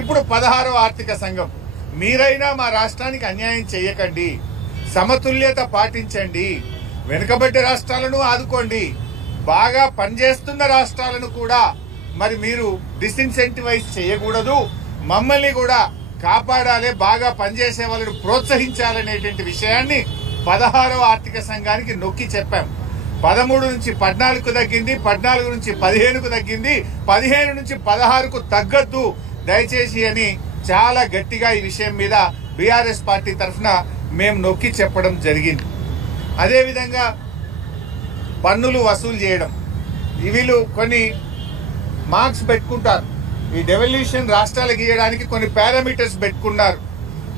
ఇప్పుడు 16వ ఆర్థిక సంఘం. మీరైనా మా రాష్ట్రానికి అన్యాయం చేయకండి, సమతుల్యత పాటించండి, వెనుకబడ్డ రాష్ట్రాలను ఆదుకోండి, బాగా పనిచేస్తున్న రాష్ట్రాలను కూడా మరి మీరు డిసిన్సెంటివైజ్ చేయకూడదు, మమ్మల్ని కూడా కాపాడాలి, బాగా పనిచేసే వాళ్ళను ప్రోత్సహించాలనేటువంటి విషయాన్ని 16వ ఆర్థిక సంఘానికి నొక్కి చెప్పాం. 13 నుంచి 14కు తగ్గింది, 14 నుంచి 15కు తగ్గింది, 15 నుంచి 16కు తగ్గద్దు దయచేసి అని చాలా గట్టిగా ఈ విషయం మీద బీఆర్ఎస్ పార్టీ తరఫున మేము నొక్కి చెప్పడం జరిగింది. అదేవిధంగా పన్నులు వసూలు చేయడం, వీళ్ళు కొన్ని మార్క్స్ పెట్టుకుంటారు. ఈ డెవల్యూషన్ రాష్ట్రాలకు ఇవ్వడానికి కొన్ని పారామీటర్స్ పెట్టుకున్నారు.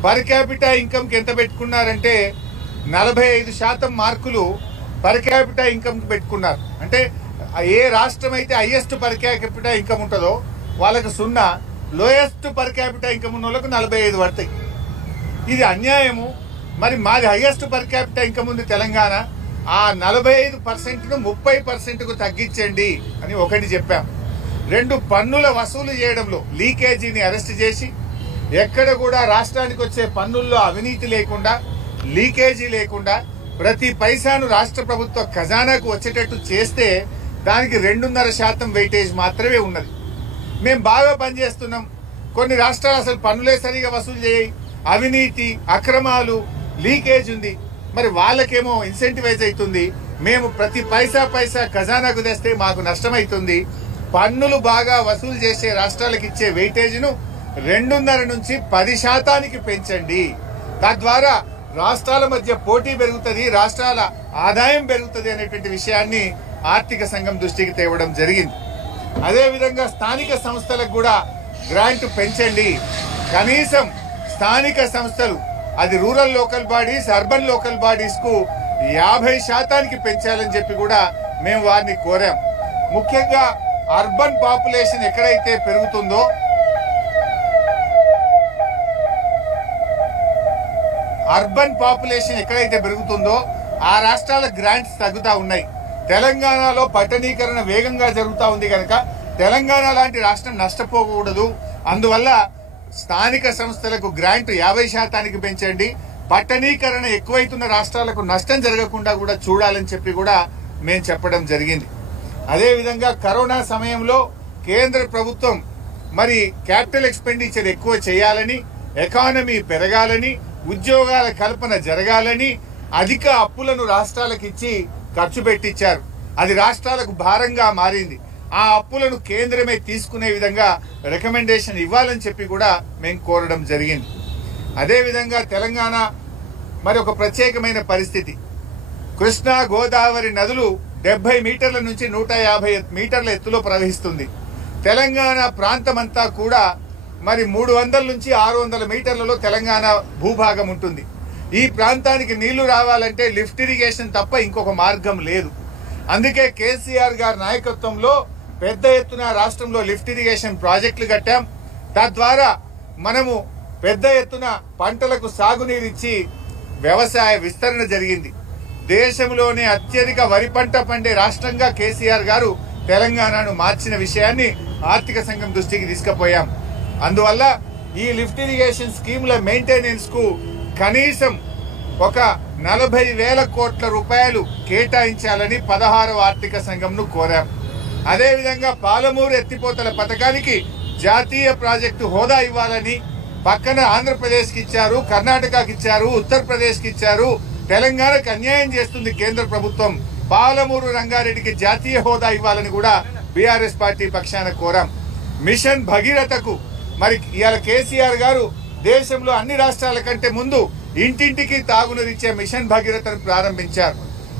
పర్ క్యాపిటా ఇన్కమ్ కి ఎంత పెట్టుకున్నారంటే 45% మార్కులు పర్ క్యాపిటా ఇన్కమ్ కి పెట్టుకున్నారు. అంటే ఏ రాష్ట్రం అయితే హైయెస్ట్ పర్ క్యాపిటా ఇన్కమ్ ఉంటుందో వాళ్ళకు 0, లోయెస్ట్ పర్ క్యాపిటా ఇన్కమ్ ఉన్న వాళ్ళకు 45 పడతాయి. ఇది అన్యాయము. మరి మాది హైయెస్ట్ పర్ క్యాపిటా ఇన్కమ్ ఉంది తెలంగాణ, ఆ 45%ను 30%కు తగ్గించండి అని ఒకటి చెప్పాం. 2, పన్నుల వసూలు చేయడంలో లీకేజీని అరెస్ట్ చేసి ఎక్కడ కూడా రాష్ట్రానికి వచ్చే పన్నుల్లో అవినీతి లేకుండా, లీకేజీ లేకుండా ప్రతి పైసాను రాష్ట్ర ప్రభుత్వ ఖజానాకు వచ్చేటట్టు చేస్తే దానికి 2.5% వెయిటేజ్ మాత్రమే ఉన్నది. మేము బాగా పనిచేస్తున్నాం. కొన్ని రాష్ట్రాలు అసలు పన్నులే సరిగా వసూలు చేయి, అవినీతి, అక్రమాలు, లీకేజ్ ఉంది. మరి వాళ్ళకేమో ఇన్సెంటివైజ్ అవుతుంది. మేము ప్రతి పైసా ఖజానాకు తెస్తే మాకు నష్టమైతుంది. పన్నులు బాగా వసూలు చేసే రాష్ట్రాలకు ఇచ్చే వెయిటేజ్ను 2.5 నుంచి 10% పెంచండి. తద్వారా రాష్ట్రాల మధ్య పోటీ పెరుగుతుంది, రాష్ట్రాల ఆదాయం పెరుగుతుంది అనేటువంటి విషయాన్ని ఆర్థిక సంఘం దృష్టికి తేవడం జరిగింది. అదేవిధంగా స్థానిక సంస్థలకు కూడా గ్రాంట్ పెంచండి. కనీసం స్థానిక సంస్థలు, అది rural local bodies, urban local bodies కు 50% పెంచాలని చెప్పి కూడా మేము వారిని కోరాం. ముఖ్యంగా అర్బన్ పాపులేషన్ ఎక్కడైతే పెరుగుతుందో ఆ రాష్ట్రాల గ్రాంట్స్ తగ్గుతా ఉన్నాయి. తెలంగాణలో పట్టణీకరణ వేగంగా జరుగుతూ ఉంది కనుక తెలంగాణ లాంటి రాష్ట్రం నష్టపోకూడదు. అందువల్ల స్థానిక సంస్థలకు గ్రాంట్ 50% పెంచండి. పట్టణీకరణ ఎక్కువైతున్న రాష్ట్రాలకు నష్టం జరగకుండా కూడా చూడాలని చెప్పి కూడా మేము చెప్పడం జరిగింది. అదేవిధంగా కరోనా సమయంలో కేంద్ర ప్రభుత్వం మరి క్యాపిటల్ ఎక్స్పెండిచర్ ఎక్కువ చేయాలని, ఎకానమీ పెరగాలని, ఉద్యోగాల కల్పన జరగాలని అధిక అప్పులను రాష్ట్రాలకు ఇచ్చి ఖర్చు పెట్టించారు. అది రాష్ట్రాలకు భారంగా మారింది. ఆ అప్పులను కేంద్రమే తీసుకునే విధంగా రికమెండేషన్ ఇవ్వాలని చెప్పి కూడా మేము కోరడం జరిగింది. అదేవిధంగా తెలంగాణ మరి ఒక ప్రత్యేకమైన పరిస్థితి. కృష్ణా, గోదావరి నదులు 70 మీటర్ల నుంచి 150 మీటర్ల ఎత్తులో ప్రవహిస్తుంది. తెలంగాణ ప్రాంతమంతా కూడా మరి 300 నుంచి 600 మీటర్లలో తెలంగాణ భూభాగం ఉంటుంది. ఈ ప్రాంతానికి నీళ్లు రావాలంటే లిఫ్ట్ ఇరిగేషన్ తప్ప ఇంకొక మార్గం లేదు. అందుకే కేసీఆర్ గారి నాయకత్వంలో పెద్ద ఎత్తున రాష్ట్రంలో లిఫ్ట్ ఇరిగేషన్ ప్రాజెక్టులు కట్టాం. తద్వారా మనము పెద్ద ఎత్తున పంటలకు సాగునీరిచ్చి వ్యవసాయ విస్తరణ జరిగింది. దేశంలోనే అత్యధిక వరి పంట పండే రాష్ట్రంగా కేసీఆర్ గారు తెలంగాణను మార్చిన విషయాన్ని ఆర్థిక సంఘం దృష్టికి తీసుకుపోయాం. అందువల్ల ఈ లిఫ్ట్ ఇరిగేషన్ స్కీముల మెయింటెనెన్స్ కు కనీసం ఒక 40,000 కోట్ల రూపాయలు కేటాయించాలని 16వ ఆర్థిక సంఘంను కోరాం. అదేవిధంగా పాలమూరు ఎత్తిపోతల పథకానికి జాతీయ ప్రాజెక్టు హోదా ఇవ్వాలని, పక్కన ఆంధ్రప్రదేశ్ కి ఇచ్చారు, కర్ణాటకకి ఇచ్చారు, ఉత్తరప్రదేశ్ కి ఇచ్చారు. తెలంగాణకు అన్యాయం చేస్తుంది కేంద్ర ప్రభుత్వం. పాలమూరు రంగారెడ్డికి జాతీయ హోదా ఇవ్వాలని కూడా బీఆర్ఎస్ పార్టీ పక్షాన కోరాం. మిషన్ భగీరథకు మరి ఇవాళ కేసీఆర్ గారు దేశంలో అన్ని రాష్ట్రాల కంటే ముందు ఇంటింటికి తాగునీరిచ్చే మిషన్ భగీరథను ప్రారంభించారు.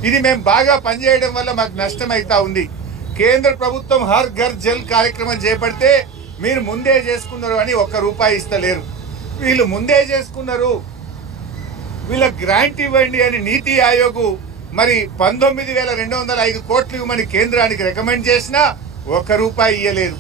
ఇది మేము బాగా పనిచేయడం వల్ల మాకు నష్టం అవుతా ఉంది. కేంద్ర ప్రభుత్వం హర్ ఘర్ జల్ కార్యక్రమం చేపడితే మీరు ముందే చేసుకున్నారు అని ₹1 ఇస్తలేరు. వీళ్ళు ముందే చేసుకున్నారు, వీళ్ళ గ్రాంట్ ఇవ్వండి అని నీతి ఆయోగ్ మరి 19,205 కోట్లు ఇవ్వమని కేంద్రానికి రికమెండ్ చేసినా ₹1 ఇయ్యలేదు.